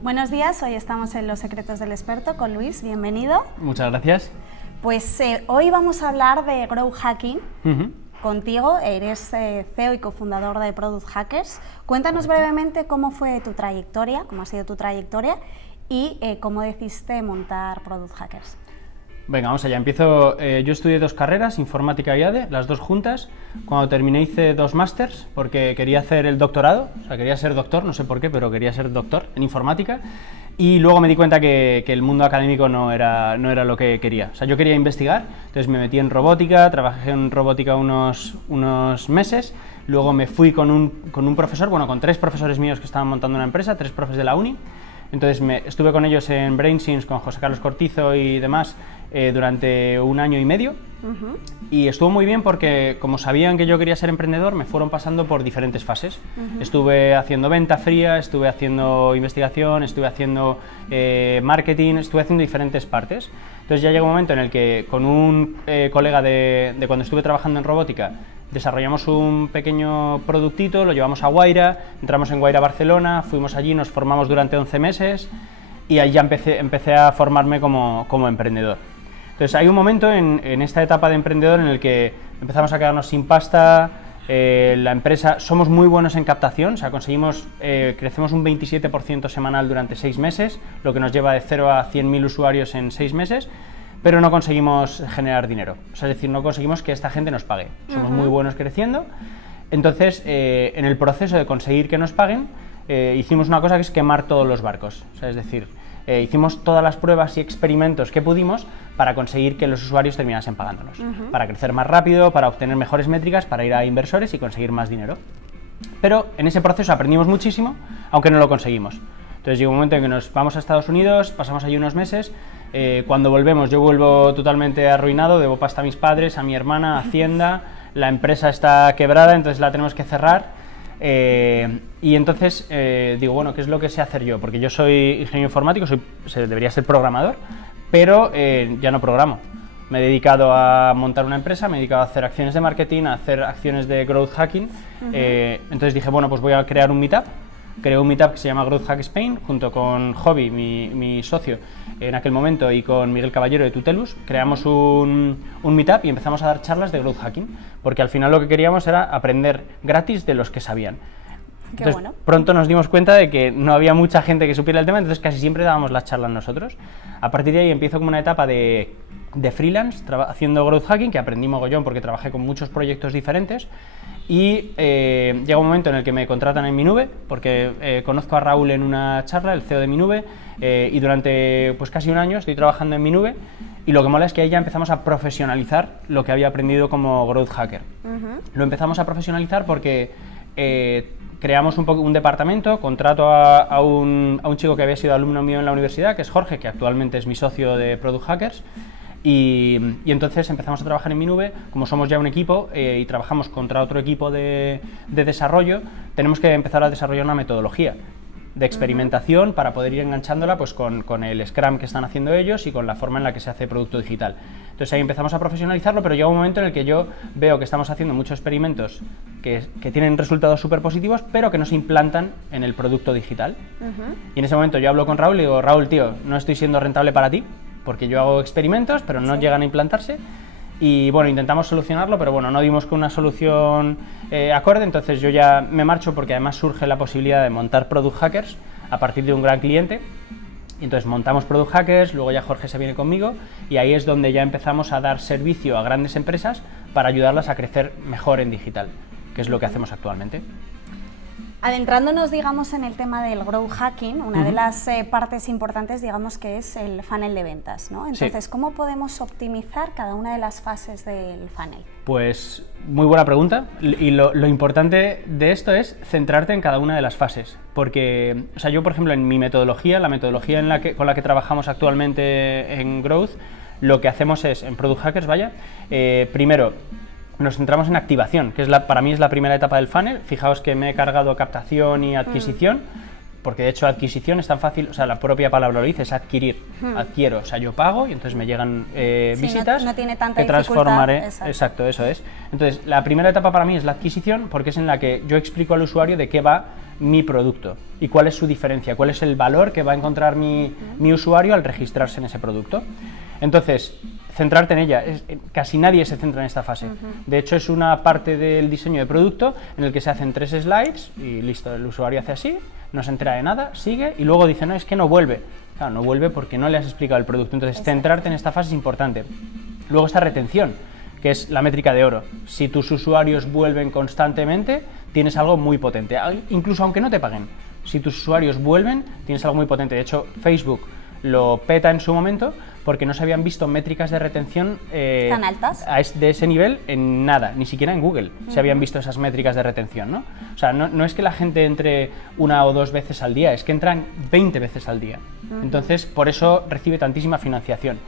Buenos días, hoy estamos en Los Secretos del Experto con Luis, bienvenido. Muchas gracias. Pues hoy vamos a hablar de Growth Hacking. Contigo, eres CEO y cofundador de Product Hackers. Cuéntanos brevemente cómo fue tu trayectoria, cómo ha sido tu trayectoria y cómo decidiste montar Product Hackers. Venga, vamos allá. Empiezo. Yo estudié 2 carreras, informática y ADE, las 2 juntas. Cuando terminé hice 2 másters porque quería hacer el doctorado, o sea, quería ser doctor, no sé por qué, pero quería ser doctor en informática. Y luego me di cuenta que el mundo académico no era lo que quería. O sea, yo quería investigar, entonces me metí en robótica, trabajé en robótica unos meses. Luego me fui con un profesor, bueno, con 3 profesores míos que estaban montando una empresa, 3 profes de la uni. Entonces estuve con ellos en BrainSense, con José Carlos Cortizo y demás, durante 1 año y medio. Y estuvo muy bien porque, como sabían que yo quería ser emprendedor, me fueron pasando por diferentes fases. Estuve haciendo venta fría, estuve haciendo investigación, estuve haciendo marketing, estuve haciendo diferentes partes. Entonces ya llegó un momento en el que con un colega de cuando estuve trabajando en robótica, desarrollamos un pequeño productito, lo llevamos a Guaira, entramos en Guaira Barcelona, fuimos allí, nos formamos durante 11 meses y ahí ya empecé a formarme como emprendedor. Entonces hay un momento en esta etapa de emprendedor en el que empezamos a quedarnos sin pasta, la empresa, somos muy buenos en captación, o sea, crecemos un 27% semanal durante 6 meses, lo que nos lleva de 0 a 100.000 usuarios en 6 meses, pero no conseguimos generar dinero, o sea, es decir, no conseguimos que esta gente nos pague. Somos muy buenos creciendo, entonces en el proceso de conseguir que nos paguen, hicimos una cosa que es quemar todos los barcos, o sea, es decir, hicimos todas las pruebas y experimentos que pudimos para conseguir que los usuarios terminasen pagándonos, para crecer más rápido, para obtener mejores métricas, para ir a inversores y conseguir más dinero. Pero en ese proceso aprendimos muchísimo, aunque no lo conseguimos. Entonces llegó un momento en que nos vamos a Estados Unidos, pasamos allí unos meses, cuando volvemos yo vuelvo totalmente arruinado, debo pasta a mis padres, a mi hermana, a Hacienda, la empresa está quebrada, entonces la tenemos que cerrar. Y entonces digo, bueno, ¿qué es lo que sé hacer yo? Porque yo soy ingeniero informático, debería ser programador, pero ya no programo. Me he dedicado a montar una empresa, me he dedicado a hacer acciones de marketing, a hacer acciones de growth hacking. Entonces dije, bueno, pues voy a crear un meetup. Creé un meetup que se llama Growth Hack Spain, junto con Hobby, mi socio en aquel momento, y con Miguel Caballero de Tutelus. Creamos un meetup y empezamos a dar charlas de growth hacking, porque al final lo que queríamos era aprender gratis de los que sabían. Entonces, bueno. Pronto nos dimos cuenta de que no había mucha gente que supiera el tema, entonces casi siempre dábamos las charlas nosotros. A partir de ahí empiezo como una etapa de freelance, haciendo growth hacking, que aprendí mogollón porque trabajé con muchos proyectos diferentes. Y llega un momento en el que me contratan en Minube, porque conozco a Raúl en una charla, el CEO de Minube, y durante pues casi 1 año estoy trabajando en Minube, y lo que mola es que ahí ya empezamos a profesionalizar lo que había aprendido como growth hacker. Lo empezamos a profesionalizar porque creamos un departamento, contrato a un chico que había sido alumno mío en la universidad, que es Jorge, que actualmente es mi socio de Product Hackers. Y entonces empezamos a trabajar en Minube. Como somos ya un equipo y trabajamos contra otro equipo de desarrollo, tenemos que empezar a desarrollar una metodología de experimentación para poder ir enganchándola pues, con el Scrum que están haciendo ellos y con la forma en la que se hace producto digital. Entonces ahí empezamos a profesionalizarlo, pero llega un momento en el que yo veo que estamos haciendo muchos experimentos que tienen resultados súper positivos, pero que no se implantan en el producto digital. Y en ese momento yo hablo con Raúl y digo, Raúl, tío, no estoy siendo rentable para ti, porque yo hago experimentos, pero no llegan a implantarse. Y bueno, intentamos solucionarlo, pero bueno, no dimos con una solución acorde, entonces yo ya me marcho porque además surge la posibilidad de montar Product Hackers a partir de un gran cliente. Y entonces montamos Product Hackers, luego ya Jorge se viene conmigo y ahí es donde ya empezamos a dar servicio a grandes empresas para ayudarlas a crecer mejor en digital, que es lo que hacemos actualmente. Adentrándonos, digamos, en el tema del growth hacking, una de las partes importantes, digamos, que es el funnel de ventas, ¿no? Entonces, Sí. ¿cómo podemos optimizar cada una de las fases del funnel? Pues muy buena pregunta, y lo importante de esto es centrarte en cada una de las fases, porque, o sea, yo por ejemplo en mi metodología, la metodología con la que trabajamos actualmente en Growth, lo que hacemos es, en Product Hackers, primero nos centramos en activación, que para mí es la primera etapa del funnel. Fijaos que me he cargado captación y adquisición, porque de hecho adquisición es tan fácil, o sea, la propia palabra lo dice, es adquirir, adquiero, o sea, yo pago y entonces me llegan visitas no tiene tanta que transformaré, dificultad. exacto, eso es. Entonces, la primera etapa para mí es la adquisición, porque es en la que yo explico al usuario de qué va mi producto y cuál es su diferencia, cuál es el valor que va a encontrar mi usuario al registrarse en ese producto. Entonces, centrarte en ella. Casi nadie se centra en esta fase. De hecho, es una parte del diseño de producto en el que se hacen 3 slides y listo, el usuario hace así, no se entera de nada, sigue y luego dice, no, es que no vuelve. Claro, no vuelve porque no le has explicado el producto. Entonces, centrarte en esta fase es importante. Luego está retención, que es la métrica de oro. Si tus usuarios vuelven constantemente, tienes algo muy potente. Incluso aunque no te paguen, si tus usuarios vuelven, tienes algo muy potente. De hecho, Facebook lo peta en su momento porque no se habían visto métricas de retención tan altas de ese nivel en nada, ni siquiera en Google se habían visto esas métricas de retención, ¿no? O sea, no es que la gente entre 1 o 2 veces al día, es que entran 20 veces al día. Entonces, por eso recibe tantísima financiación.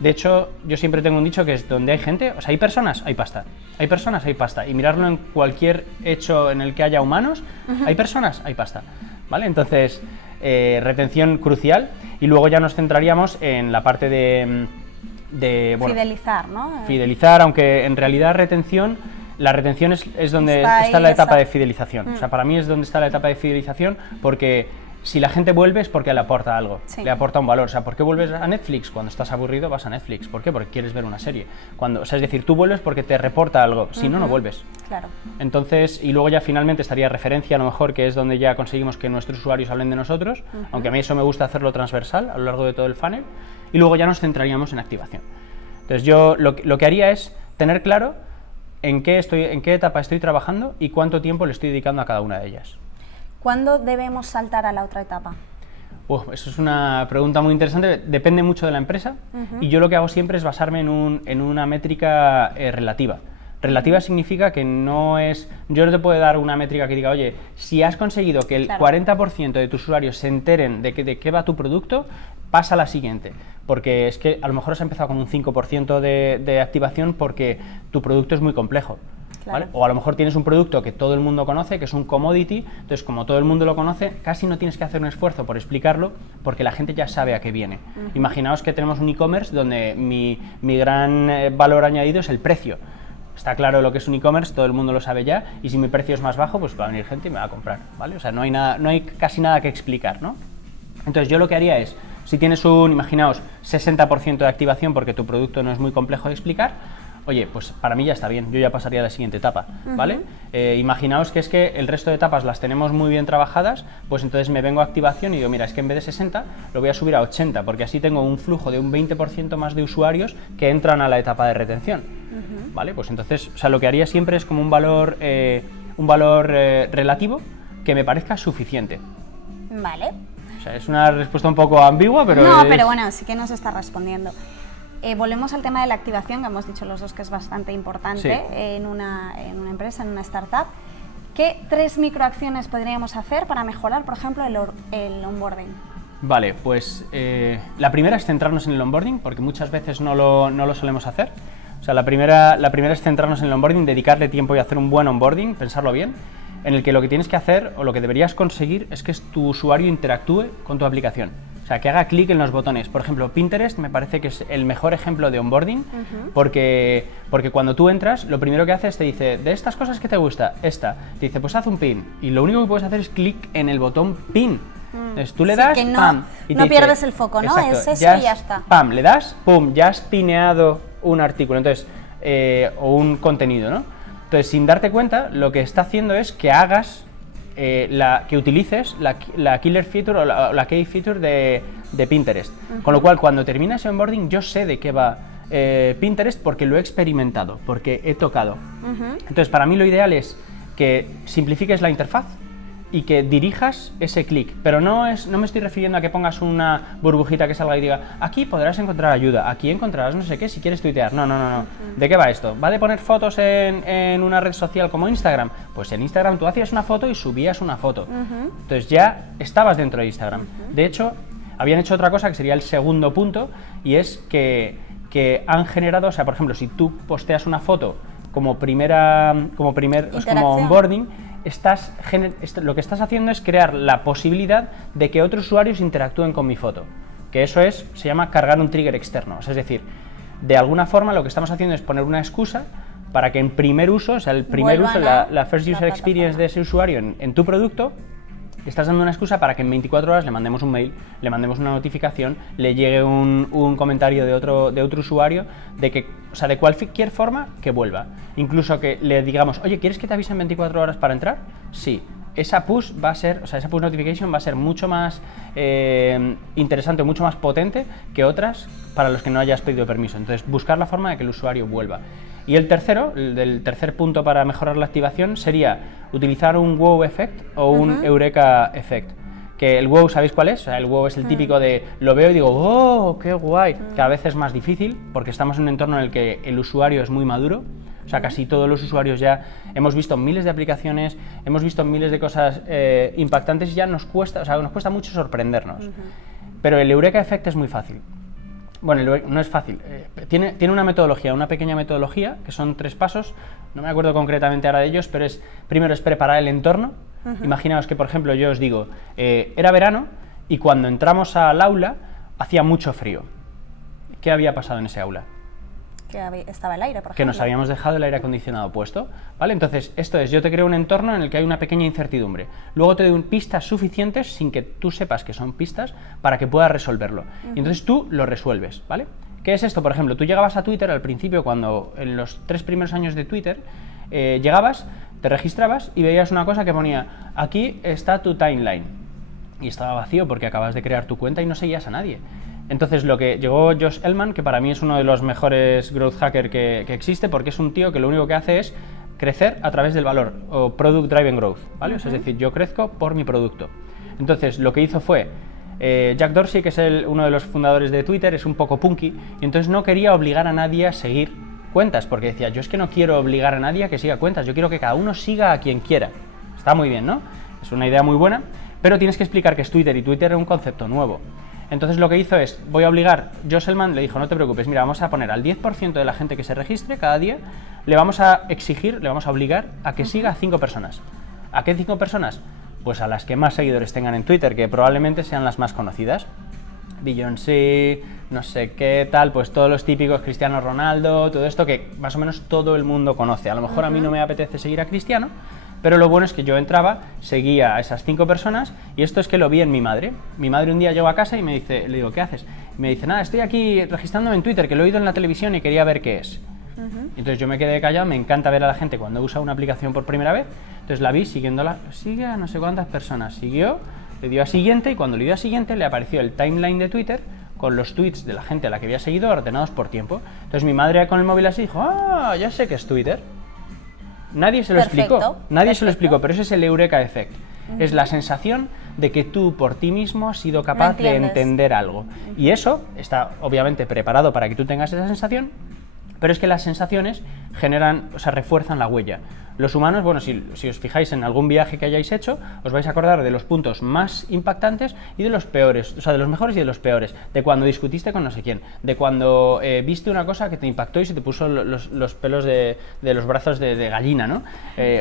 De hecho, yo siempre tengo un dicho que es donde hay gente, o sea, hay personas, hay pasta. Hay personas, hay pasta. Y mirarlo en cualquier hecho en el que haya humanos, hay personas, hay pasta. ¿Vale? Entonces, retención crucial. Y luego ya nos centraríamos en la parte de bueno, fidelizar, ¿no? Fidelizar, aunque en realidad la retención es donde está la etapa de fidelización. O sea, para mí es donde está la etapa de fidelización, porque si la gente vuelve es porque le aporta algo, le aporta un valor. O sea, ¿por qué vuelves a Netflix? Cuando estás aburrido vas a Netflix. ¿Por qué? Porque quieres ver una serie. O sea, es decir, tú vuelves porque te reporta algo, si no, no vuelves. Claro. Entonces, y luego ya finalmente estaría referencia, a lo mejor, que es donde ya conseguimos que nuestros usuarios hablen de nosotros, aunque a mí eso me gusta hacerlo transversal a lo largo de todo el funnel, y luego ya nos centraríamos en activación. Entonces, yo lo que haría es tener claro en qué etapa estoy trabajando y cuánto tiempo le estoy dedicando a cada una de ellas. ¿Cuándo debemos saltar a la otra etapa? Eso es una pregunta muy interesante, depende mucho de la empresa y yo lo que hago siempre es basarme en una métrica relativa. Relativa significa que yo no te puedo dar una métrica que diga, oye, si has conseguido que el 40% de tus usuarios se enteren de qué va tu producto, pasa a la siguiente. Porque es que a lo mejor has empezado con un 5% de activación porque tu producto es muy complejo. ¿Vale? O a lo mejor tienes un producto que todo el mundo conoce, que es un commodity, entonces como todo el mundo lo conoce, casi no tienes que hacer un esfuerzo por explicarlo porque la gente ya sabe a qué viene. Imaginaos que tenemos un e-commerce donde mi gran valor añadido es el precio. Está claro lo que es un e-commerce, todo el mundo lo sabe ya, y si mi precio es más bajo, pues va a venir gente y me va a comprar, ¿vale? O sea, no hay casi nada que explicar, ¿no? Entonces yo lo que haría es, si tienes imaginaos, 60% de activación porque tu producto no es muy complejo de explicar, oye, pues para mí ya está bien, yo ya pasaría a la siguiente etapa, ¿vale? Imaginaos que es que el resto de etapas las tenemos muy bien trabajadas, pues entonces me vengo a activación y digo, mira, es que en vez de 60 lo voy a subir a 80, porque así tengo un flujo de un 20% más de usuarios que entran a la etapa de retención, ¿vale? Pues entonces, o sea, lo que haría siempre es como un valor relativo que me parezca suficiente. Vale. O sea, es una respuesta un poco ambigua, pero pero bueno, sí que nos está respondiendo. Volvemos al tema de la activación, que hemos dicho los dos que es bastante importante en una empresa, en una startup. ¿Qué 3 microacciones podríamos hacer para mejorar, por ejemplo, el onboarding? Vale, pues la primera es centrarnos en el onboarding, porque muchas veces no lo solemos hacer. O sea, la primera es centrarnos en el onboarding, dedicarle tiempo y hacer un buen onboarding, pensarlo bien, en el que lo que tienes que hacer o lo que deberías conseguir es que tu usuario interactúe con tu aplicación. O sea, que haga clic en los botones. Por ejemplo, Pinterest me parece que es el mejor ejemplo de onboarding, porque cuando tú entras, lo primero que haces te dice, de estas cosas que te gusta, esta. Te dice, pues haz un pin. Y lo único que puedes hacer es clic en el botón pin. Entonces tú le das, que pam. Y no te pierdes dice, el foco, ¿no? Exacto, Es eso y ya está. Pam, le das, pum, ya has pineado un artículo, entonces, o un contenido, ¿no? Entonces, sin darte cuenta, lo que está haciendo es que hagas, que utilices la killer feature o la key feature de Pinterest. Con lo cual, cuando termina ese onboarding, yo sé de qué va Pinterest porque lo he experimentado, porque he tocado. Entonces, para mí lo ideal es que simplifiques la interfaz y que dirijas ese clic, pero no me estoy refiriendo a que pongas una burbujita que salga y diga, aquí podrás encontrar ayuda, aquí encontrarás no sé qué si quieres tuitear. No. ¿De qué va esto? ¿Va de poner fotos en una red social como Instagram? Pues en Instagram tú hacías una foto y subías una foto. Entonces ya estabas dentro de Instagram. De hecho, habían hecho otra cosa que sería el segundo punto, y es que han generado, o sea, por ejemplo, si tú posteas una foto como onboarding, lo que estás haciendo es crear la posibilidad de que otros usuarios interactúen con mi foto, que eso se llama cargar un trigger externo. O sea, es decir, de alguna forma lo que estamos haciendo es poner una excusa para que en primer uso, o sea, el primer uso, la first user experience de ese usuario en tu producto, estás dando una excusa para que en 24 horas le mandemos un mail, le mandemos una notificación, le llegue un comentario de otro usuario, de que, o sea, de cualquier forma que vuelva. Incluso que le digamos, oye, ¿quieres que te avise en 24 horas para entrar? Sí. Esa push va a ser, o sea, esa push notification va a ser mucho más interesante, mucho más potente que otras para los que no hayas pedido permiso. Entonces, buscar la forma de que el usuario vuelva. Y el tercer punto para mejorar la activación sería utilizar un wow effect o un eureka effect. Que el wow, ¿sabéis cuál es? O sea, el wow es el típico de lo veo y digo, ¡oh, qué guay! Que a veces es más difícil porque estamos en un entorno en el que el usuario es muy maduro. O sea, casi todos los usuarios ya hemos visto miles de aplicaciones, hemos visto miles de cosas impactantes y ya nos cuesta mucho sorprendernos. Pero el Eureka Effect es muy fácil. Bueno, no es fácil. Tiene una metodología, una pequeña metodología, que son 3 pasos. No me acuerdo concretamente ahora de ellos, pero primero es preparar el entorno. Imaginaos que, por ejemplo, yo os digo, era verano y cuando entramos al aula hacía mucho frío. ¿Qué había pasado en ese aula? Que estaba el aire, por ejemplo. Que nos habíamos dejado el aire acondicionado puesto, ¿vale? Entonces, esto es, yo te creo un entorno en el que hay una pequeña incertidumbre. Luego te doy pistas suficientes sin que tú sepas que son pistas para que puedas resolverlo. Y entonces tú lo resuelves, ¿vale? ¿Qué es esto? Por ejemplo, tú llegabas a Twitter al principio, cuando en los 3 primeros años de Twitter, llegabas, te registrabas y veías una cosa que ponía, aquí está tu timeline. Y estaba vacío porque acabas de crear tu cuenta y no seguías a nadie. Entonces llegó Josh Elman, que para mí es uno de los mejores growth hacker que existe, porque es un tío que lo único que hace es crecer a través del valor, o product driven growth, ¿vale? O sea, es decir, yo crezco por mi producto. Entonces lo que hizo fue, Jack Dorsey, que es uno de los fundadores de Twitter, es un poco punky, y entonces no quería obligar a nadie a seguir cuentas, porque decía, yo es que no quiero obligar a nadie a que siga cuentas, yo quiero que cada uno siga a quien quiera. Está muy bien, ¿no? Es una idea muy buena, pero tienes que explicar que es Twitter, y Twitter es un concepto nuevo. Entonces lo que hizo es, voy a obligar, Josh Elman le dijo, no te preocupes, mira, vamos a poner al 10% de la gente que se registre cada día, le vamos a exigir, le vamos a obligar a que siga a 5 personas. ¿A qué 5 personas? Pues a las que más seguidores tengan en Twitter, que probablemente sean las más conocidas. Beyoncé, no sé qué tal, pues todos los típicos, Cristiano Ronaldo, todo esto que más o menos todo el mundo conoce. A lo mejor a mí no me apetece seguir a Cristiano, pero lo bueno es que yo entraba, seguía a esas 5 personas, y esto es que lo vi en mi madre. Mi madre un día llegó a casa y me dice, le digo, ¿qué haces? Y me dice, nada, estoy aquí registrándome en Twitter, que lo he oído en la televisión y quería ver qué es. Entonces yo me quedé callado, me encanta ver a la gente cuando usa una aplicación por primera vez, entonces la vi siguiéndola, sigue a no sé cuántas personas, siguió, le dio a siguiente, y cuando le dio a siguiente le apareció el timeline de Twitter con los tweets de la gente a la que había seguido ordenados por tiempo. Entonces mi madre con el móvil así dijo, ah, ya sé que es Twitter. Nadie se lo explicó, se lo explicó, pero ese es el Eureka Effect. Es la sensación de que tú por ti mismo has sido capaz de entender algo. Y eso está obviamente preparado para que tú tengas esa sensación, pero es que las sensaciones generan, o sea, refuerzan la huella. Los humanos, bueno, si os fijáis en algún viaje que hayáis hecho, os vais a acordar de los puntos más impactantes y de los peores, o sea, de los mejores y de los peores, de cuando discutiste con no sé quién, de cuando viste una cosa que te impactó y se te puso los pelos de los brazos de gallina, ¿no?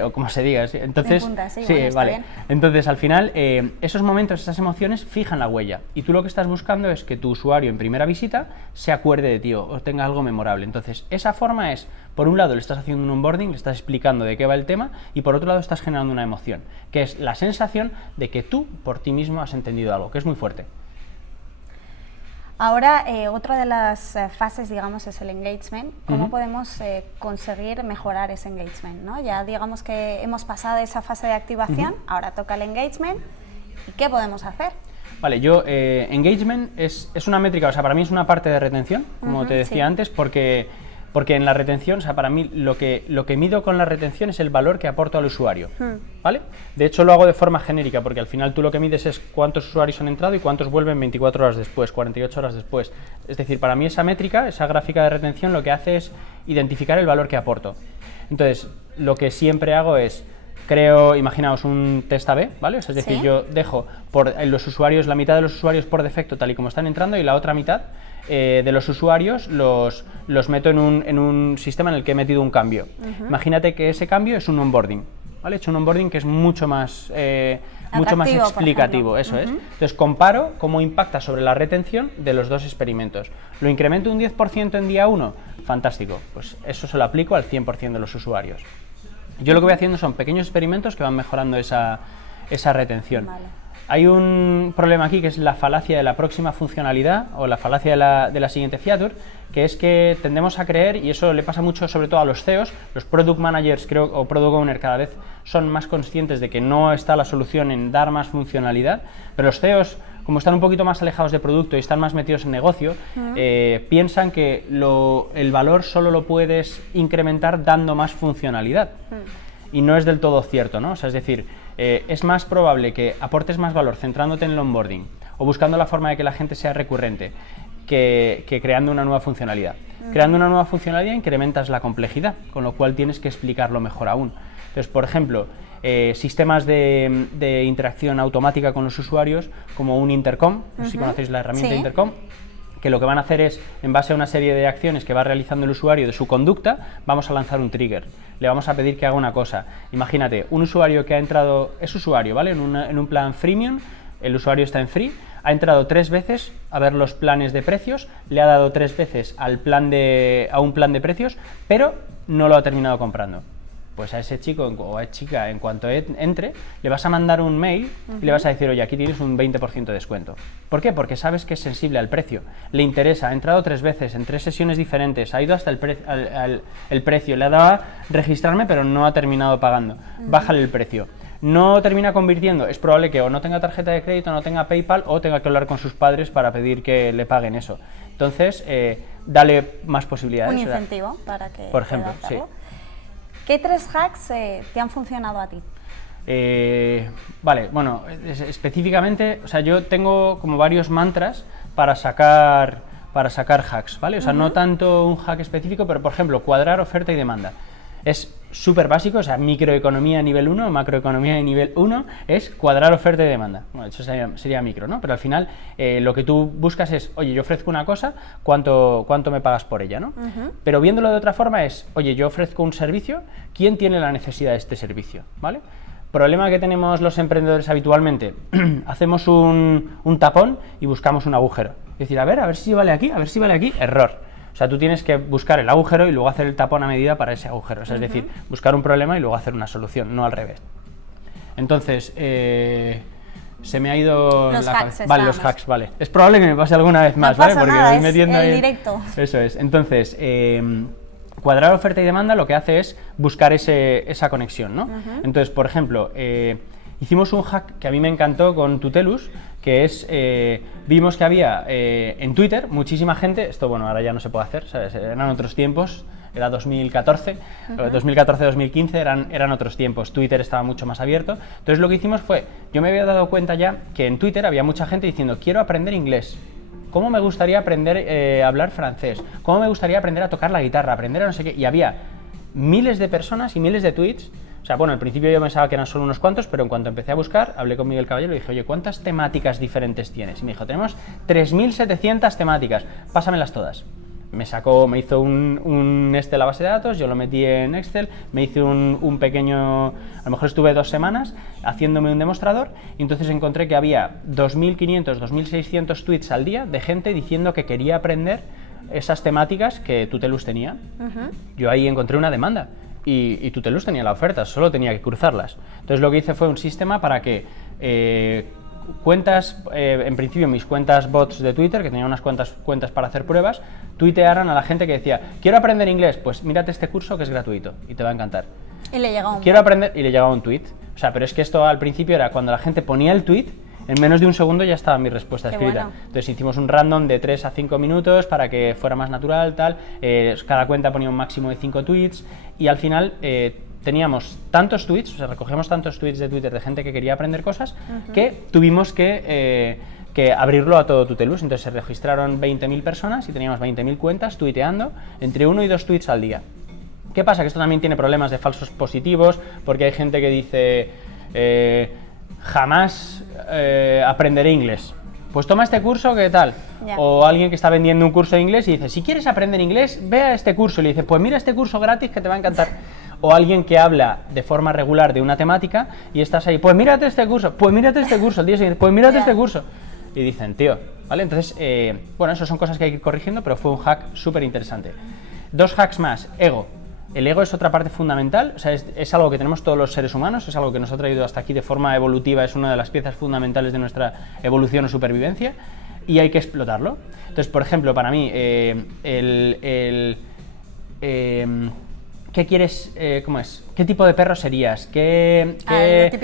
O como se diga. Entonces, punta, sí, sí, bueno, vale. bien. Entonces, al final, esos momentos, esas emociones fijan la huella, y tú lo que estás buscando es que tu usuario en primera visita se acuerde de ti o tenga algo memorable. Entonces, esa forma es, por un lado le estás haciendo un onboarding, le estás explicando de qué va el tema, y por otro lado estás generando una emoción, que es la sensación de que tú por ti mismo has entendido algo, que es muy fuerte. Ahora, otra de las fases, digamos, es el engagement. ¿Cómo podemos conseguir mejorar ese engagement, ¿no? Ya digamos que hemos pasado esa fase de activación, ahora toca el engagement. ¿Y qué podemos hacer? Vale, engagement es una métrica, o sea, para mí es una parte de retención, como te decía antes, porque en la retención, o sea, para mí lo que mido con la retención es el valor que aporto al usuario, ¿vale? De hecho lo hago de forma genérica, porque al final tú lo que mides es cuántos usuarios han entrado y cuántos vuelven 24 horas después, 48 horas después. Es decir, para mí esa métrica, esa gráfica de retención, lo que hace es identificar el valor que aporto. Entonces, lo que siempre hago es, imaginaos un test A/B, ¿vale? O sea, es decir, yo dejo los usuarios, la mitad de los usuarios por defecto tal y como están entrando, y la otra mitad de los usuarios los meto en un sistema en el que he metido un cambio. Imagínate que ese cambio es un onboarding, ¿vale? He hecho un onboarding que es mucho más explicativo, eso es. Entonces comparo cómo impacta sobre la retención de los dos experimentos. ¿Lo incremento un 10% en día 1? Fantástico, pues eso se lo aplico al 100% de los usuarios. Yo lo que voy haciendo son pequeños experimentos que van mejorando esa esa retención. Vale. Hay un problema aquí que es la falacia de la próxima funcionalidad o la falacia de la siguiente feature, que es que tendemos a creer, y eso le pasa mucho sobre todo a los CEOs, los Product Managers creo, o Product Owner cada vez son más conscientes de que no está la solución en dar más funcionalidad, pero los CEOs, como están un poquito más alejados de producto y están más metidos en negocio, piensan que el valor solo lo puedes incrementar dando más funcionalidad. Y no es del todo cierto, ¿no? O sea, es decir, es más probable que aportes más valor centrándote en el onboarding o buscando la forma de que la gente sea recurrente que creando una nueva funcionalidad. Creando una nueva funcionalidad incrementas la complejidad, con lo cual tienes que explicarlo mejor aún. Entonces, por ejemplo, sistemas de interacción automática con los usuarios, como un intercom, no sé si conocéis la herramienta intercom, que lo que van a hacer es, en base a una serie de acciones que va realizando el usuario de su conducta, vamos a lanzar un trigger. Le vamos a pedir que haga una cosa. Imagínate, un usuario que ha entrado, es usuario, ¿vale? En un plan freemium, el usuario está en free, ha entrado 3 veces a ver los planes de precios, le ha dado 3 veces a un plan de precios, pero no lo ha terminado comprando. Pues a ese chico o a esa chica, en cuanto entre, le vas a mandar un mail y le vas a decir, oye, aquí tienes un 20% de descuento. ¿Por qué? Porque sabes que es sensible al precio, le interesa, ha entrado 3 veces, en 3 sesiones diferentes, ha ido hasta el precio, le ha dado a registrarme pero no ha terminado pagando, bájale el precio. No termina convirtiendo, es probable que o no tenga tarjeta de crédito, no tenga PayPal o tenga que hablar con sus padres para pedir que le paguen eso. Entonces, dale más posibilidades. Un incentivo para que por ejemplo, pueda hacerlo. ¿Qué 3 hacks te han funcionado a ti? Vale, bueno, específicamente, o sea, yo tengo como varios mantras para sacar hacks, ¿vale? O sea, no tanto un hack específico, pero por ejemplo, cuadrar oferta y demanda. Es súper básico, o sea, microeconomía nivel 1, macroeconomía de nivel 1 es cuadrar oferta y demanda. Bueno, eso sería micro, ¿no? Pero al final lo que tú buscas es, oye, yo ofrezco una cosa, ¿cuánto me pagas por ella, ¿no? Pero viéndolo de otra forma es, oye, yo ofrezco un servicio, ¿quién tiene la necesidad de este servicio? ¿Vale? Problema que tenemos los emprendedores habitualmente, hacemos un tapón y buscamos un agujero. Es decir, a ver si vale aquí, error. O sea, tú tienes que buscar el agujero y luego hacer el tapón a medida para ese agujero. O sea, es decir, buscar un problema y luego hacer una solución, no al revés. Entonces, se me ha ido los la hacks. cabeza. Vale, los hacks, vale. Es probable que me pase alguna vez más, no ¿vale? pasa Porque nada, me voy metiendo es el ahí. directo. Eso es. Entonces, cuadrar oferta y demanda lo que hace es buscar esa conexión, ¿no? Entonces, por ejemplo, hicimos un hack que a mí me encantó con Tutelus, que es, vimos que había en Twitter muchísima gente, esto bueno, ahora ya no se puede hacer, ¿sabes? Eran otros tiempos, era 2014, 2014-2015 eran otros tiempos, Twitter estaba mucho más abierto, entonces lo que hicimos fue, yo me había dado cuenta ya que en Twitter había mucha gente diciendo, quiero aprender inglés. ¿Cómo me gustaría aprender a hablar francés? ¿Cómo me gustaría aprender a tocar la guitarra? Aprender a no sé qué. Y había miles de personas y miles de tweets. O sea, bueno, al principio yo pensaba que eran solo unos cuantos, pero en cuanto empecé a buscar, hablé con Miguel Caballero y dije, oye, ¿cuántas temáticas diferentes tienes? Y me dijo, tenemos 3.700 temáticas, pásamelas todas. Me hizo la base de datos, yo lo metí en Excel, me hice un pequeño, a lo mejor estuve 2 semanas haciéndome un demostrador y entonces encontré que había 2.500, 2.600 tweets al día de gente diciendo que quería aprender esas temáticas que Tutelus tenía. Yo ahí encontré una demanda y Tutelus tenía la oferta, solo tenía que cruzarlas. Entonces lo que hice fue un sistema para que cuentas, en principio mis cuentas bots de Twitter, que tenía unas cuantas cuentas para hacer pruebas, tuitearan a la gente que decía, quiero aprender inglés, pues mírate este curso que es gratuito y te va a encantar. Y le llegaba un Quiero aprender, y le llegaba un tweet. O sea, pero es que esto al principio era cuando la gente ponía el tweet, en menos de un segundo ya estaba mi respuesta escrita. Bueno. Entonces hicimos un random de 3 a 5 minutos para que fuera más natural, tal. Cada cuenta ponía un máximo de 5 tweets y al final teníamos tantos tweets, o sea, recogemos tantos tweets de Twitter de gente que quería aprender cosas que tuvimos que abrirlo a todo Tutelus. Entonces se registraron 20.000 personas y teníamos 20.000 cuentas tuiteando entre 1 y 2 tweets al día. ¿Qué pasa? Que esto también tiene problemas de falsos positivos, porque hay gente que dice jamás aprenderé inglés. Pues toma este curso, ¿qué tal? Yeah. O alguien que está vendiendo un curso de inglés y dice, si quieres aprender inglés, ve a este curso. Y le dice, pues mira este curso gratis que te va a encantar. O alguien que habla de forma regular de una temática y estás ahí, pues mírate este curso, el día siguiente, pues mírate este curso. Y dicen, tío, ¿vale? Entonces, bueno, eso son cosas que hay que ir corrigiendo, pero fue un hack súper interesante. 2 hacks más, ego. El ego es otra parte fundamental, o sea, es algo que tenemos todos los seres humanos, es algo que nos ha traído hasta aquí de forma evolutiva, es una de las piezas fundamentales de nuestra evolución o supervivencia, y hay que explotarlo. Entonces, por ejemplo, para mí, ¿qué quieres? ¿Cómo es? ¿Qué tipo de perro serías? ¿Qué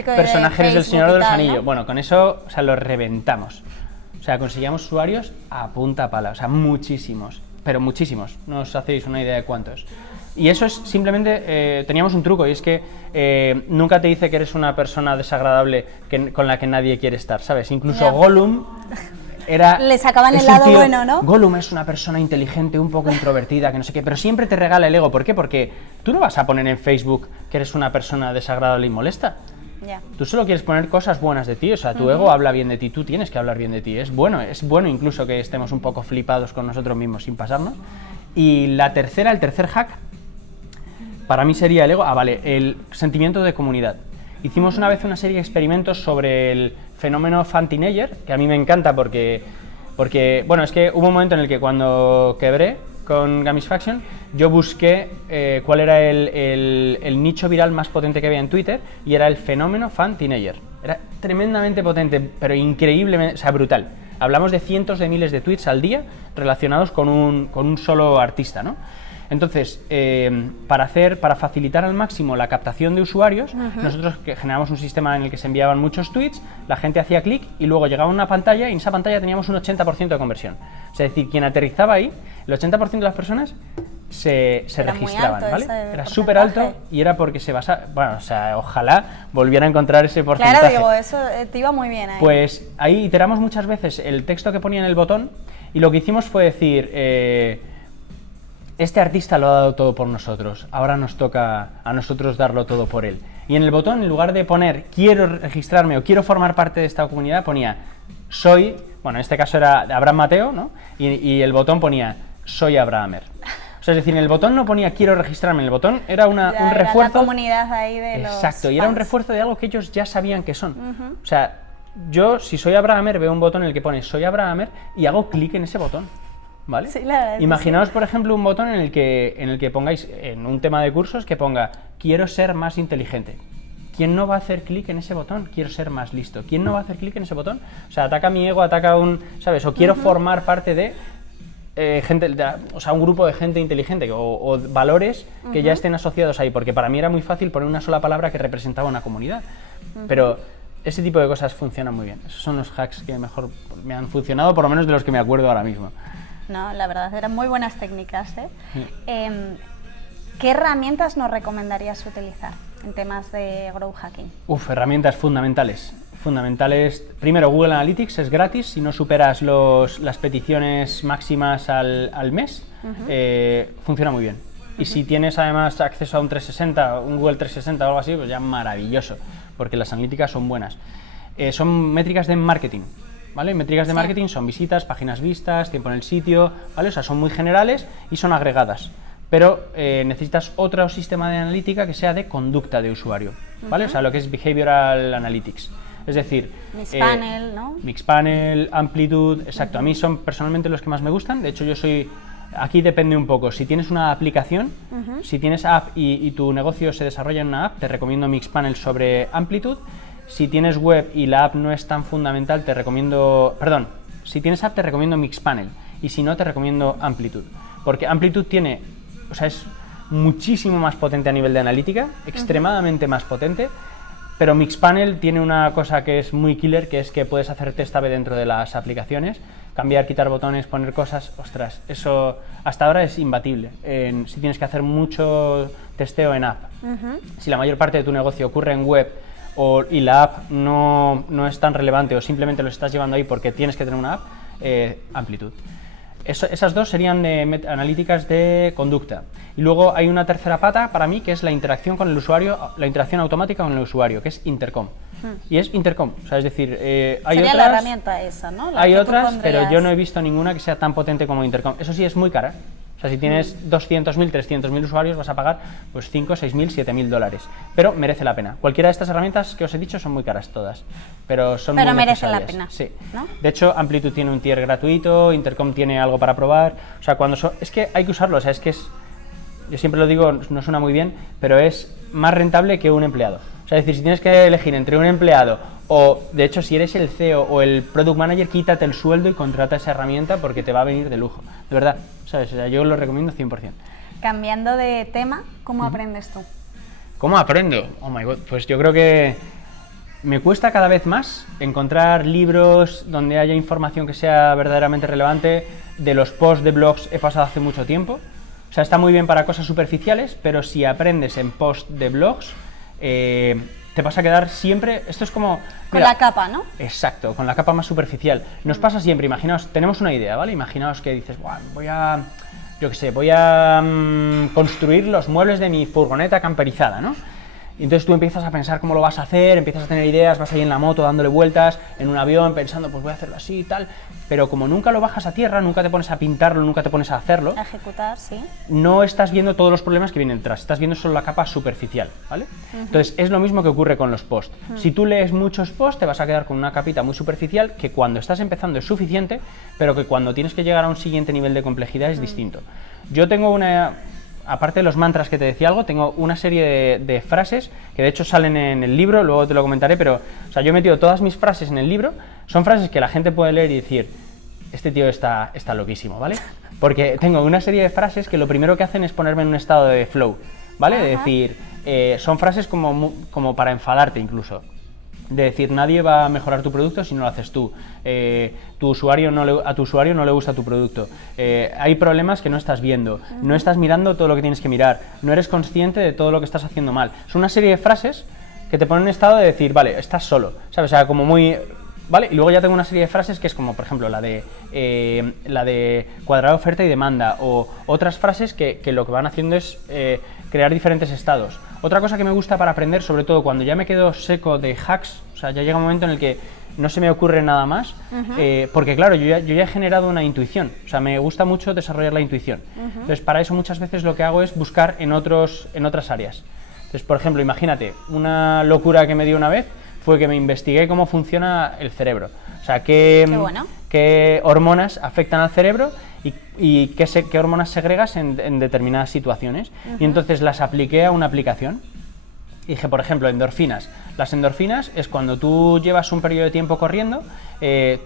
personaje eres del Señor de los Anillos? ¿No? Bueno, con eso, o sea, lo reventamos. O sea, conseguíamos usuarios a punta pala, o sea, muchísimos, pero muchísimos, no os hacéis una idea de cuántos. Y eso es simplemente, teníamos un truco, y es que nunca te dice que eres una persona desagradable con la que nadie quiere estar, ¿sabes? Incluso Gollum era... Le sacaban el lado bueno, ¿no? Gollum es una persona inteligente, un poco introvertida, que no sé qué, pero siempre te regala el ego. ¿Por qué? Porque tú no vas a poner en Facebook que eres una persona desagradable y molesta. Yeah. Tú solo quieres poner cosas buenas de ti, o sea, tu ego habla bien de ti, tú tienes que hablar bien de ti. Es bueno incluso que estemos un poco flipados con nosotros mismos sin pasarnos. Y el tercer hack, para mí sería el ego, el sentimiento de comunidad. Hicimos una vez una serie de experimentos sobre el fenómeno fan teenager, que a mí me encanta porque bueno, es que hubo un momento en el que cuando quebré con Gamisfaction, yo busqué cuál era el nicho viral más potente que había en Twitter, y era el fenómeno fan teenager. Era tremendamente potente, pero increíblemente, o sea, brutal. Hablamos de cientos de miles de tweets al día relacionados con un solo artista, ¿no? Entonces, para facilitar al máximo la captación de usuarios, nosotros generamos un sistema en el que se enviaban muchos tweets, la gente hacía clic y luego llegaba a una pantalla, y en esa pantalla teníamos un 80% de conversión. Es decir, quien aterrizaba ahí, el 80% de las personas se registraban, ¿vale? Era súper alto, y era porque se basaba... Bueno, o sea, ojalá volviera a encontrar ese porcentaje. Claro, digo, eso te iba muy bien ahí. Pues ahí iteramos muchas veces el texto que ponía en el botón, y lo que hicimos fue decir... este artista lo ha dado todo por nosotros, ahora nos toca a nosotros darlo todo por él. Y en el botón, en lugar de poner quiero registrarme o quiero formar parte de esta comunidad, ponía soy, bueno, en este caso era Abraham Mateo, ¿no? Y el botón ponía soy Abrahamer. O sea, es decir, en el botón no ponía quiero registrarme, en el botón era un refuerzo. Era la comunidad ahí de los Exacto, y era un refuerzo de algo que ellos ya sabían que son. O sea, yo, si soy Abrahamer, veo un botón en el que pone soy Abrahamer y hago clic en ese botón. ¿Vale? Sí, la verdad. Imaginaos, por ejemplo, un botón en el que pongáis, en un tema de cursos, que ponga quiero ser más inteligente. ¿Quién no va a hacer clic en ese botón? Quiero ser más listo. ¿Quién no va a hacer clic en ese botón? O sea, ataca mi ego, ataca ¿sabes? O quiero formar parte de gente, o sea, un grupo de gente inteligente o valores que ya estén asociados ahí, porque para mí era muy fácil poner una sola palabra que representaba una comunidad. Pero ese tipo de cosas funcionan muy bien. Esos son los hacks que mejor me han funcionado, por lo menos de los que me acuerdo ahora mismo. No, la verdad, eran muy buenas técnicas, ¿eh? ¿Qué herramientas nos recomendarías utilizar en temas de growth hacking? Herramientas fundamentales. Primero, Google Analytics es gratis, si no superas las peticiones máximas al mes, funciona muy bien. Y si tienes además acceso a un 360, un Google 360 o algo así, pues ya maravilloso, porque las analíticas son buenas. Son métricas de marketing. ¿Vale? Métricas de marketing son visitas, páginas vistas, tiempo en el sitio, ¿vale? O sea, son muy generales y son agregadas. Pero necesitas otro sistema de analítica que sea de conducta de usuario, ¿vale? O sea, lo que es Behavioral Analytics. Es decir... Mixpanel, ¿no? Mixpanel, Amplitude, exacto. A mí son personalmente los que más me gustan. De hecho, aquí depende un poco. Si tienes una aplicación, si tienes app y tu negocio se desarrolla en una app, te recomiendo Mixpanel sobre Amplitude. Si tienes web y la app no es tan fundamental, si tienes app te recomiendo Mixpanel, y si no te recomiendo Amplitude, porque Amplitude es muchísimo más potente a nivel de analítica, extremadamente más potente, pero Mixpanel tiene una cosa que es muy killer, que es que puedes hacer test A/B dentro de las aplicaciones, cambiar, quitar botones, poner cosas, ostras, eso hasta ahora es imbatible, si tienes que hacer mucho testeo en app. Si la mayor parte de tu negocio ocurre en web, y la app no es tan relevante, o simplemente lo estás llevando ahí porque tienes que tener una app, Amplitude. Esas dos serían de analíticas de conducta. Y luego hay una tercera pata para mí, que es la interacción con el usuario, la interacción automática con el usuario, que es Intercom. Y es Intercom, o sea, es decir, hay sería otras... la herramienta esa, ¿no? Hay otras, pero yo no he visto ninguna que sea tan potente como Intercom. Eso sí, es muy cara. O sea, si tienes 200.000, 300.000 usuarios, vas a pagar pues 5, 6.000, 7.000 dólares. Pero merece la pena. Cualquiera de estas herramientas que os he dicho son muy caras todas, pero son muy merece la necesarias. pena, Sí. ¿no? De hecho, Amplitude tiene un tier gratuito, Intercom tiene algo para probar. O sea, es que hay que usarlo, o sea, es que yo siempre lo digo, no suena muy bien, pero es más rentable que un empleado. O sea, es decir, si tienes que elegir entre un empleado o, de hecho, si eres el CEO o el Product Manager, quítate el sueldo y contrata esa herramienta porque te va a venir de lujo. De verdad, ¿sabes? O sea, yo lo recomiendo 100%. Cambiando de tema, ¿cómo aprendes tú? ¿Cómo aprendo? Oh my God, pues yo creo que me cuesta cada vez más encontrar libros donde haya información que sea verdaderamente relevante. De los posts de blogs he pasado hace mucho tiempo. O sea, está muy bien para cosas superficiales, pero si aprendes en posts de blogs, te vas a quedar siempre... Esto es como... Con la capa, ¿no? Exacto, con la capa más superficial. Nos pasa siempre, imaginaos, tenemos una idea, ¿vale? Imaginaos que dices, voy a construir los muebles de mi furgoneta camperizada, ¿no? Y entonces tú empiezas a pensar cómo lo vas a hacer, empiezas a tener ideas, vas ahí en la moto dándole vueltas, en un avión, pensando, pues voy a hacerlo así y tal, pero como nunca lo bajas a tierra, nunca te pones a pintarlo, nunca te pones a hacerlo, A ejecutar, sí. no estás viendo todos los problemas que vienen detrás, estás viendo solo la capa superficial, ¿vale? Entonces es lo mismo que ocurre con los posts. Si tú lees muchos posts, te vas a quedar con una capita muy superficial que cuando estás empezando es suficiente, pero que cuando tienes que llegar a un siguiente nivel de complejidad es distinto. Yo tengo aparte de los mantras que te decía algo, tengo una serie de frases que de hecho salen en el libro, luego te lo comentaré, pero o sea, yo he metido todas mis frases en el libro, son frases que la gente puede leer y decir, este tío está loquísimo, ¿vale? Porque tengo una serie de frases que lo primero que hacen es ponerme en un estado de flow, ¿vale? De decir, son frases como para enfadarte incluso. De decir, nadie va a mejorar tu producto si no lo haces tú. A tu usuario no le gusta tu producto. Hay problemas que no estás viendo. No estás mirando todo lo que tienes que mirar. No eres consciente de todo lo que estás haciendo mal. Son una serie de frases que te ponen en estado de decir, vale, estás solo, ¿sabes? O sea, como muy... ¿Vale? Y luego ya tengo una serie de frases que es como, por ejemplo, la de cuadrar oferta y demanda, o otras frases que lo que van haciendo es crear diferentes estados. Otra cosa que me gusta para aprender, sobre todo cuando ya me quedo seco de hacks, o sea, ya llega un momento en el que no se me ocurre nada más, porque claro, yo ya he generado una intuición, o sea, me gusta mucho desarrollar la intuición. Entonces, para eso muchas veces lo que hago es buscar en otras áreas. Entonces, por ejemplo, imagínate, una locura que me dio una vez fue que me investigué cómo funciona el cerebro, o sea, qué hormonas afectan al cerebro y qué hormonas segregas en determinadas situaciones. Y entonces las apliqué a una aplicación. Y dije, por ejemplo, endorfinas. Las endorfinas es cuando tú llevas un periodo de tiempo corriendo,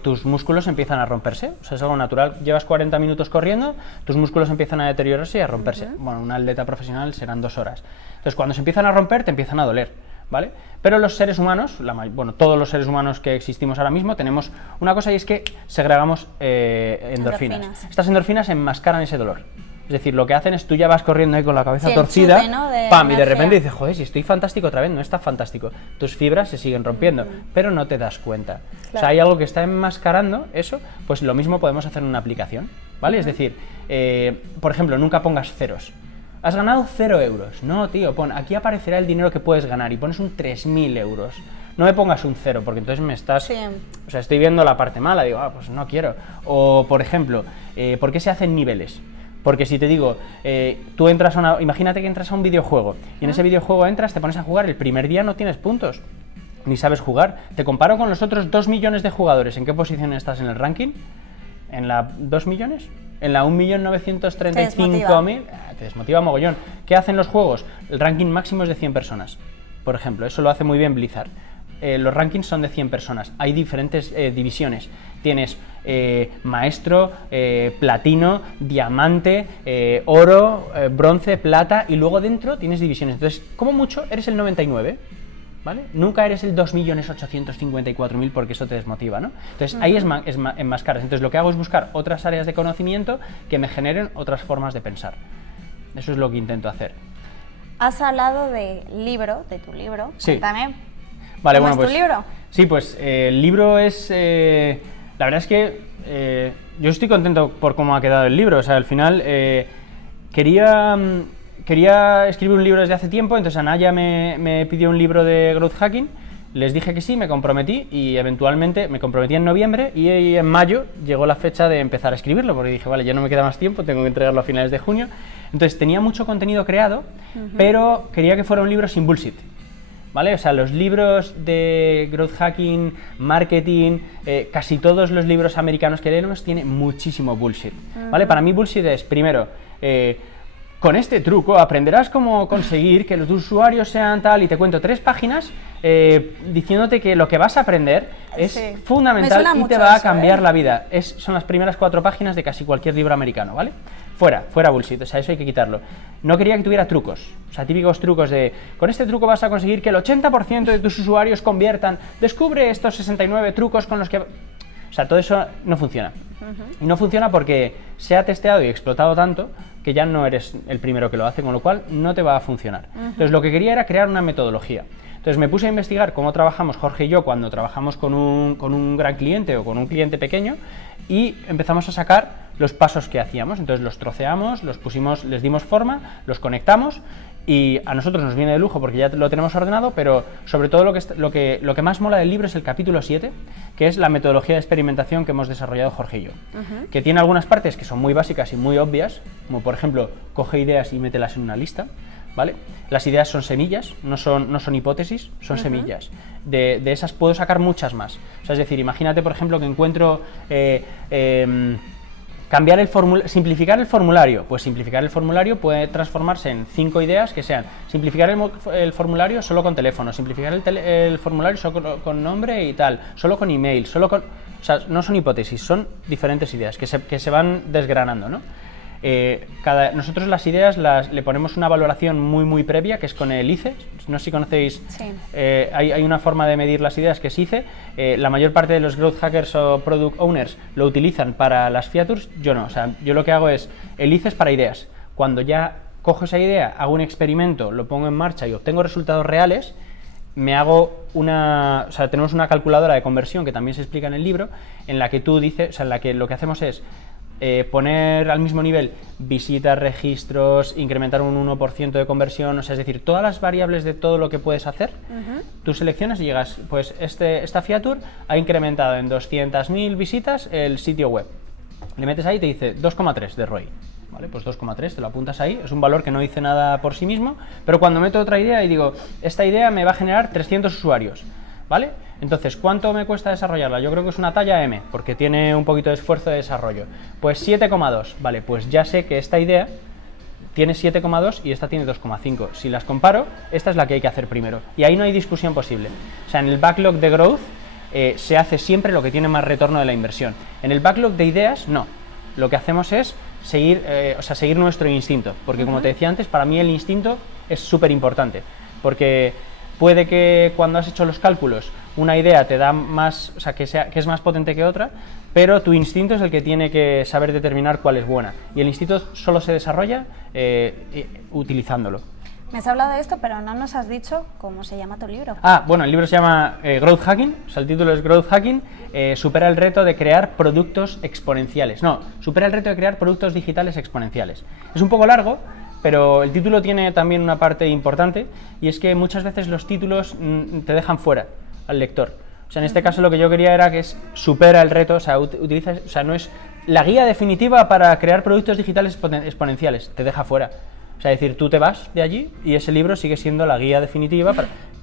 tus músculos empiezan a romperse. O sea, es algo natural. Llevas 40 minutos corriendo, tus músculos empiezan a deteriorarse y a romperse. Bueno, un atleta profesional serán 2 horas. Entonces, cuando se empiezan a romper, te empiezan a doler, ¿vale? Pero los seres humanos, todos los seres humanos que existimos ahora mismo, tenemos una cosa y es que segregamos endorfinas. Estas endorfinas enmascaran ese dolor. Es decir, lo que hacen es tú ya vas corriendo ahí con la cabeza torcida, chute, ¿no? ¡Pam! Y de repente dices, joder, si estoy fantástico otra vez, no está fantástico. Tus fibras se siguen rompiendo, pero no te das cuenta. Claro. O sea, hay algo que está enmascarando eso, pues lo mismo podemos hacer en una aplicación, ¿vale? Es decir, por ejemplo, nunca pongas ceros. ¿Has ganado 0 euros? No, tío, aquí aparecerá el dinero que puedes ganar y pones un 3.000 euros. No me pongas un 0, porque entonces me estás... Sí. O sea, estoy viendo la parte mala, digo, pues no quiero. O, por ejemplo, ¿por qué se hacen niveles? Porque si te digo, tú entras imagínate que entras a un videojuego y en ese videojuego entras, te pones a jugar, el primer día no tienes puntos, ni sabes jugar. Te comparo con los otros 2 millones de jugadores. ¿En qué posición estás en el ranking? ¿En la 2 millones? ¿En la 1.935.000? Te desmotiva mogollón. ¿Qué hacen los juegos? El ranking máximo es de 100 personas, por ejemplo. Eso lo hace muy bien Blizzard. Los rankings son de 100 personas. Hay diferentes divisiones. Tienes maestro, platino, diamante, oro, bronce, plata, y luego dentro tienes divisiones. Entonces, como mucho, eres el 99, ¿vale? Nunca eres el 2.854.000 porque eso te desmotiva, ¿no? Entonces, ahí enmascaras. Entonces, lo que hago es buscar otras áreas de conocimiento que me generen otras formas de pensar. Eso es lo que intento hacer. Has hablado de tu libro. Sí. Cuéntame. Vale, ¿Cómo bueno, es tu libro? Sí, pues el libro es... la verdad es que yo estoy contento por cómo ha quedado el libro. O sea, al final quería escribir un libro desde hace tiempo, entonces Anaya me pidió un libro de growth hacking, les dije que sí, me comprometí y eventualmente me comprometí en noviembre y en mayo llegó la fecha de empezar a escribirlo, porque dije, vale, ya no me queda más tiempo, tengo que entregarlo a finales de junio. Entonces tenía mucho contenido creado, pero quería que fuera un libro sin bullshit. ¿Vale? O sea, los libros de growth hacking, marketing, casi todos los libros americanos que leemos tienen muchísimo bullshit, ¿vale? Para mí bullshit es, primero, con este truco aprenderás cómo conseguir que los usuarios sean tal, y te cuento 3 páginas diciéndote que lo que vas a aprender es fundamental y te va a cambiar la vida. Son las primeras 4 páginas de casi cualquier libro americano, ¿vale? Fuera bullshit, o sea, eso hay que quitarlo. No quería que tuviera trucos, o sea, típicos trucos de, con este truco vas a conseguir que el 80% de tus usuarios conviertan, descubre estos 69 trucos con los que... O sea, todo eso no funciona. Y no funciona porque se ha testeado y explotado tanto que ya no eres el primero que lo hace, con lo cual no te va a funcionar. Entonces, lo que quería era crear una metodología. Entonces, me puse a investigar cómo trabajamos Jorge y yo cuando trabajamos con un gran cliente o con un cliente pequeño, y empezamos a sacar los pasos que hacíamos. Entonces, los troceamos, les dimos forma, los conectamos, y a nosotros nos viene de lujo porque ya lo tenemos ordenado, pero sobre todo lo que más mola del libro es el capítulo 7, que es la metodología de experimentación que hemos desarrollado Jorge y yo, que tiene algunas partes que son muy básicas y muy obvias, como por ejemplo, coge ideas y mételas en una lista, ¿vale? Las ideas son semillas, no son hipótesis, son semillas. De esas puedo sacar muchas más. O sea, es decir, imagínate, por ejemplo, que encuentro... simplificar el formulario. Pues simplificar el formulario puede transformarse en 5 ideas que sean: simplificar el formulario solo con teléfono, simplificar el formulario solo con nombre y tal, solo con email, o sea, no son hipótesis, son diferentes ideas que se van desgranando, ¿no? Nosotros las ideas le ponemos una valoración muy previa, que es con el ICE. No sé si conocéis, hay una forma de medir las ideas que es ICE. La mayor parte de los growth hackers o product owners lo utilizan para las features, yo no. O sea, yo lo que hago es, el ICE es para ideas. Cuando ya cojo esa idea, hago un experimento, lo pongo en marcha y obtengo resultados reales, o sea, tenemos una calculadora de conversión que también se explica en el libro, en la que tú dices, o sea, en la que lo que hacemos es poner al mismo nivel visitas, registros, incrementar un 1% de conversión, o sea, es decir, todas las variables de todo lo que puedes hacer, tú seleccionas y llegas, pues esta feature ha incrementado en 200.000 visitas el sitio web. Le metes ahí y te dice 2,3 de ROI. Vale, pues 2,3, te lo apuntas ahí, es un valor que no dice nada por sí mismo, pero cuando meto otra idea y digo, esta idea me va a generar 300 usuarios, ¿vale? Entonces, ¿cuánto me cuesta desarrollarla? Yo creo que es una talla M, porque tiene un poquito de esfuerzo de desarrollo. Pues 7,2, vale, pues ya sé que esta idea tiene 7,2 y esta tiene 2,5. Si las comparo, esta es la que hay que hacer primero, y ahí no hay discusión posible. O sea, en el backlog de growth se hace siempre lo que tiene más retorno de la inversión. En el backlog de ideas, no. Lo que hacemos es seguir nuestro instinto, porque como te decía antes, para mí el instinto es súper importante, porque puede que cuando has hecho los cálculos una idea te da más, o sea, que es más potente que otra, pero tu instinto es el que tiene que saber determinar cuál es buena, y el instinto solo se desarrolla utilizándolo. Me has hablado de esto, pero no nos has dicho cómo se llama tu libro. Bueno, el libro se llama Growth Hacking, o sea, el título es Growth Hacking, supera el reto de crear productos exponenciales. No, supera el reto de crear productos digitales exponenciales. Es un poco largo, pero el título tiene también una parte importante, y es que muchas veces los títulos te dejan fuera al lector. O sea, en este caso lo que yo quería era que supera el reto, o sea, no es la guía definitiva para crear productos digitales exponenciales, te deja fuera. O sea, es decir, tú te vas de allí y ese libro sigue siendo la guía definitiva,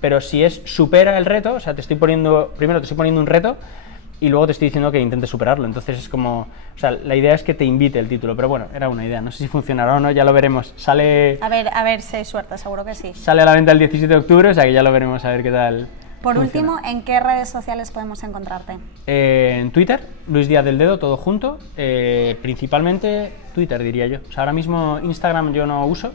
pero si supera el reto, o sea, primero te estoy poniendo un reto y luego te estoy diciendo que intentes superarlo. Entonces es como, o sea, la idea es que te invite el título, pero bueno, era una idea, no sé si funcionará o no, ya lo veremos. Sale... A ver si hay suerte, seguro que sí. Sale a la venta el 17 de octubre, o sea que ya lo veremos, a ver qué tal. Por último, ¿en qué redes sociales podemos encontrarte? En Twitter, Luis Díaz del Dedo, todo junto. Principalmente Twitter, diría yo. O sea, ahora mismo Instagram yo no uso,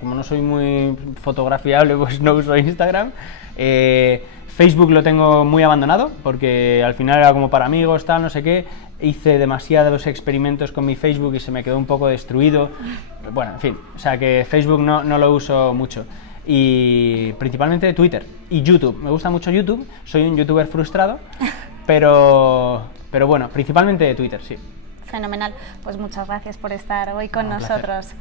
como no soy muy fotografiable, pues no uso Instagram. Facebook lo tengo muy abandonado, porque al final era como para amigos, tal, no sé qué. Hice demasiados experimentos con mi Facebook y se me quedó un poco destruido. Bueno, en fin, o sea que Facebook no lo uso mucho. Y principalmente Twitter y YouTube. Me gusta mucho YouTube, soy un youtuber frustrado, pero bueno, principalmente Twitter, sí. Fenomenal, pues muchas gracias por estar hoy con nosotros. Placer.